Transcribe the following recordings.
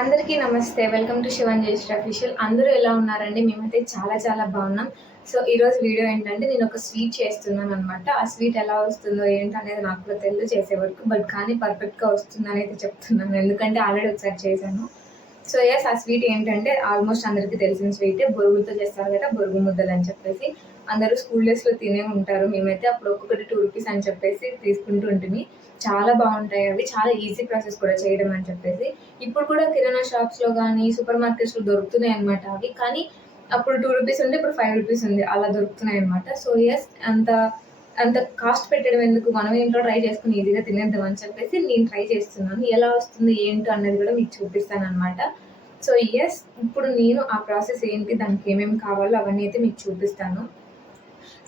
అందరికీ నమస్తే. Welcome to Sivan Jayasree official అందరూ ఎలా ఉన్నారండి? మేమైతే చాలా చాలా బాగున్నాం. సో ఈరోజు వీడియో ఏంటంటే నేను ఒక స్వీట్ చేస్తున్నాను అనమాట ఆ స్వీట్ ఎలా వస్తుందో ఏంటి అనేది నాకు కూడా తెలియదు చేసే వరకు. బట్ కానీ పర్ఫెక్ట్గా వస్తుందని అయితే చెప్తున్నాను. ఎందుకంటే ఆల్రెడీ ఒకసారి చేశాను. సో ఎస్ ఆ స్వీట్ ఏంటంటే ఆల్మోస్ట్ అందరికీ తెలిసిన స్వీట్ బొరుగులతో చేస్తారు కదా బొరుగు ముద్దలు అని చెప్పేసి. అందరూ స్కూల్ డేస్లో తినే ఉంటారు. మేమైతే అప్పుడు ఒక్కొక్కటి టూ రూపీస్ అని చెప్పేసి తీసుకుంటూ ఉంటుంది చాలా బాగుంటాయి అవి. చాలా ఈజీ ప్రాసెస్ కూడా చేయడం అని చెప్పేసి. ఇప్పుడు కూడా కిరాణా షాప్స్లో కానీ సూపర్ మార్కెట్స్లో దొరుకుతున్నాయి అనమాట అవి. కానీ అప్పుడు టూ రూపీస్ ఉంది ఇప్పుడు ఫైవ్ రూపీస్ ఉంది. అలా దొరుకుతున్నాయి అనమాట సో ఎస్ అంత అంత కాస్ట్ పెట్టడం ఎందుకు? మనం ఇంట్లో ట్రై చేసుకుని ఈజీగా తినేద్దాం అని చెప్పేసి నేను ట్రై చేస్తున్నాను. ఎలా వస్తుంది ఏంటో అన్నది కూడా మీకు చూపిస్తాను అనమాట సో ఎస్ ఇప్పుడు నేను ఆ ప్రాసెస్ ఏంటి దానికి ఏమేమి కావాలో అవన్నీ అయితే మీకు చూపిస్తాను.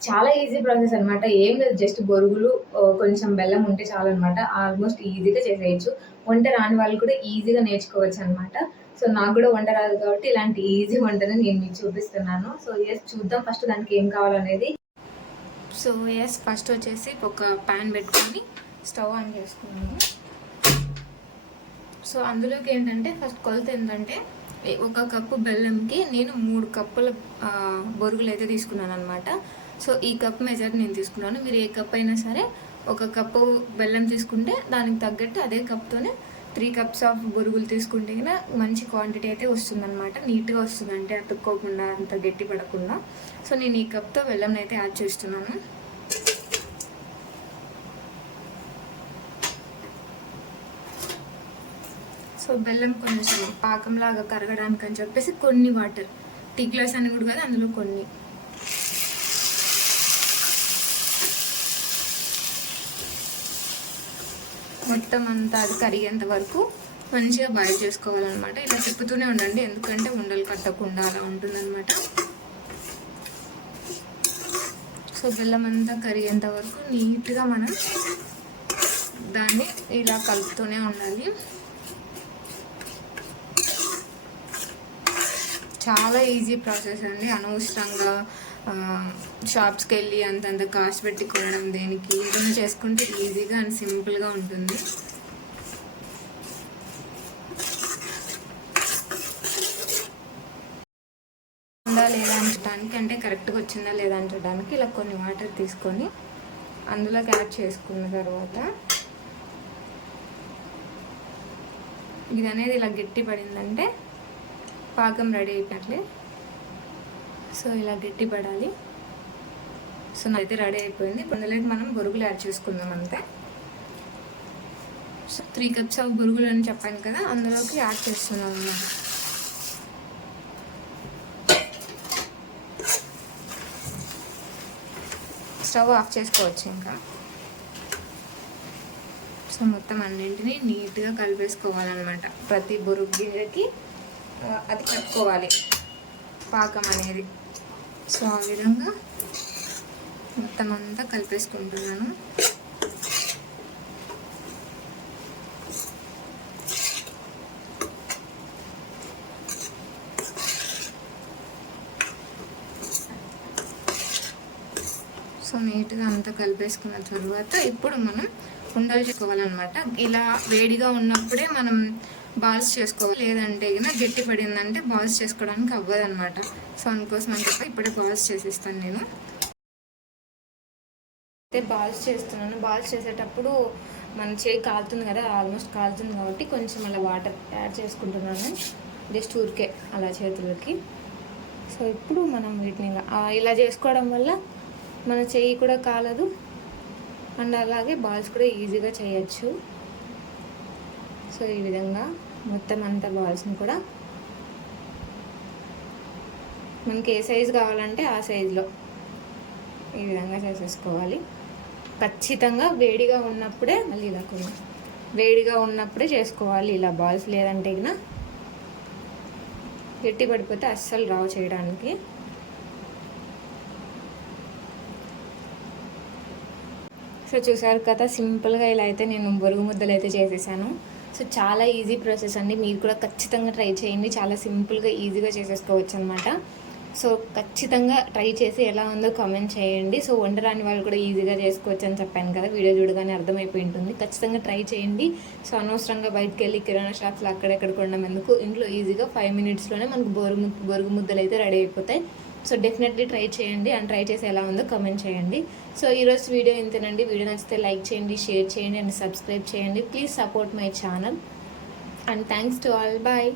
చాలా ఈజీ ప్రాసెస్ అనమాట ఏం లేదు జస్ట్ బొరుగులు కొంచెం బెల్లం ఉంటే చాలు అనమాట ఆల్మోస్ట్ ఈజీగా చేసేయచ్చు. వంట రాని వాళ్ళు కూడా ఈజీగా నేర్చుకోవచ్చు అనమాట సో నాకు కూడా వంట రాదు కాబట్టి ఇలాంటి ఈజీ వంటని నేను మీకు చూపిస్తున్నాను. సో ఎస్ చూద్దాం ఫస్ట్ దానికి ఏం కావాలనేది. సో ఎస్ ఫస్ట్ వచ్చేసి ఒక ప్యాన్ పెట్టుకొని స్టవ్ ఆన్ చేసుకున్నాను. సో అందులోకి ఏంటంటే ఫస్ట్ కొలత ఏంటంటే ఒక కప్పు బెల్లంకి నేను మూడు కప్పుల బొరుగులు అయితే తీసుకున్నాను అనమాట సో ఈ కప్ మెజర్ నేను తీసుకున్నాను. మీరు ఏ కప్ అయినా సరే ఒక కప్పు బెల్లం తీసుకుంటే దానికి తగ్గట్టు అదే కప్తోనే త్రీ కప్స్ ఆఫ్ బొరుగులు తీసుకుంటే మంచి క్వాంటిటీ అయితే వస్తుందన్నమాట. నీట్గా వస్తుంది. అంటే అతుక్కోకుండా అంత గట్టి పడకుండా. సో నేను ఈ కప్తో బెల్లం అయితే యాడ్ చేస్తున్నాను. సో బెల్లం కొంచెం పాకంలాగా కరగడానికి అని చెప్పేసి కొన్ని వాటర్. టీ గ్లాస్ అని కూడా కదా అందులో కొన్ని. మొత్తం అంతా అది కరిగేంత వరకు మంచిగా బాయిల్ చేసుకోవాలన్నమాట. ఇలా తిప్పుతూనే ఉండండి. ఎందుకంటే ఉండలు కట్టకుండా అలా ఉంటుందన్నమాట. సో బెల్లం అంతా కరిగేంత వరకు నీట్గా మనం దాన్ని ఇలా కలుపుతూనే ఉండాలి. చాలా ఈజీ ప్రాసెస్ అండి. అనవసరంగా షాప్స్కి వెళ్ళి అంతంత కాస్ట్ పెట్టి కొనడం దేనికి ఏదైనా చేసుకుంటే ఈజీగా అండ్ సింపుల్గా ఉంటుంది. ఉందా లేదా అంచడానికి అంటే కరెక్ట్గా వచ్చిందా లేదా అంచడానికి ఇలా కొన్ని వాటర్ తీసుకొని అందులోకి యాడ్ చేసుకున్న తర్వాత ఇది అనేది ఇలా గట్టి పడిందంటే పాకం రెడీ అయినట్లే. సో ఇలా గట్టి పడాలి. సో నాకైతే రెడీ అయిపోయింది. ఇప్పుడు మనం బొరుగులు యాడ్ చేసుకుందాం అంతే. సో త్రీ కప్స్ ఆఫ్ బొరుగులు అని చెప్పాను కదా అందులోకి యాడ్ చేస్తున్నాం అన్నమాట స్టవ్ ఆఫ్ చేసుకోవచ్చు ఇంకా. సో మొత్తం అన్నింటినీ నీట్గా కలిపేసుకోవాలన్నమాట. ప్రతి బొరుగు గిన్నెకి అది కట్టుకోవాలి. పాకం అనేది. సో ఆ విధంగా మొత్తం అంతా కలిపేసుకుంటున్నాను. సో నీట్గా అంతా కలిపేసుకున్న తర్వాత ఇప్పుడు మనం ఉండలు చేసుకోవాలన్నమాట. ఇలా వేడిగా ఉన్నప్పుడే మనం బాల్స్ చేసుకోవాలి. లేదంటే ఇక గట్టి పడిందంటే బాల్స్ చేసుకోవడానికి అవ్వదు అనమాట సో అందుకోసం అని చెప్పి ఇప్పుడే బాల్స్ చేసేస్తాను నేను. అయితే బాల్స్ చేస్తున్నాను. బాల్స్ చేసేటప్పుడు మన చేయి కాలుతుంది కదా ఆల్మోస్ట్ కాలుతుంది కాబట్టి కొంచెం అలా వాటర్ యాడ్ చేసుకుంటున్నాను. జస్ట్ ఊరికే అలా చేతులకి. సో ఇప్పుడు మనం వీటిని ఇలా ఇలా చేసుకోవడం వల్ల మన చెయ్యి కూడా కాలదు. అండ్ అలాగే బాల్స్ కూడా ఈజీగా చేయొచ్చు. సో ఈ విధంగా మొత్తం అంతా బాల్స్ని కూడా మనకి ఏ సైజు కావాలంటే ఆ సైజులో ఈ విధంగా చేసేసుకోవాలి. ఖచ్చితంగా వేడిగా ఉన్నప్పుడే మళ్ళీ ఇలా కొన్ని వేడిగా ఉన్నప్పుడే చేసుకోవాలి ఇలా బాల్స్ లేదంటే ఇక గట్టి పడిపోతే అస్సలు రావు చేయడానికి. సో చూసారు కదా సింపుల్గా ఇలా అయితే నేను బొరుగు ముద్దలు అయితే చేసేసాను. సో చాలా ఈజీ ప్రాసెస్ అండి. మీరు కూడా ఖచ్చితంగా ట్రై చేయండి. చాలా సింపుల్గా ఈజీగా చేసేసుకోవచ్చు అనమాట సో ఖచ్చితంగా ట్రై చేసి ఎలా ఉందో కామెంట్ చేయండి. సో వండరాని వాళ్ళు కూడా ఈజీగా చేసుకోవచ్చు అని చెప్పాను కదా. వీడియో చూడగానే అర్థమైపోయి ఉంటుంది. ఖచ్చితంగా ట్రై చేయండి. సో అనవసరంగా బయటకు వెళ్ళి కిరాణా షాప్స్లో అక్కడెక్కడ కొనడం ఎందుకు? ఇంట్లో ఈజీగా ఫైవ్ మినిట్స్లోనే మనకు బొరుగు ము- బొరుగు ముద్దలు అయితే రెడీ అయిపోతాయి. సో డెఫినెట్లీ ట్రై చేయండి అండ్ ట్రై చేసి ఎలా ఉందో కామెంట్ చేయండి. సో ఈరోజు వీడియో ఇంతేనండి. వీడియో నచ్చితే లైక్ చేయండి షేర్ చేయండి అండ్ సబ్స్క్రైబ్ చేయండి. Please support my channel and thanks to all bye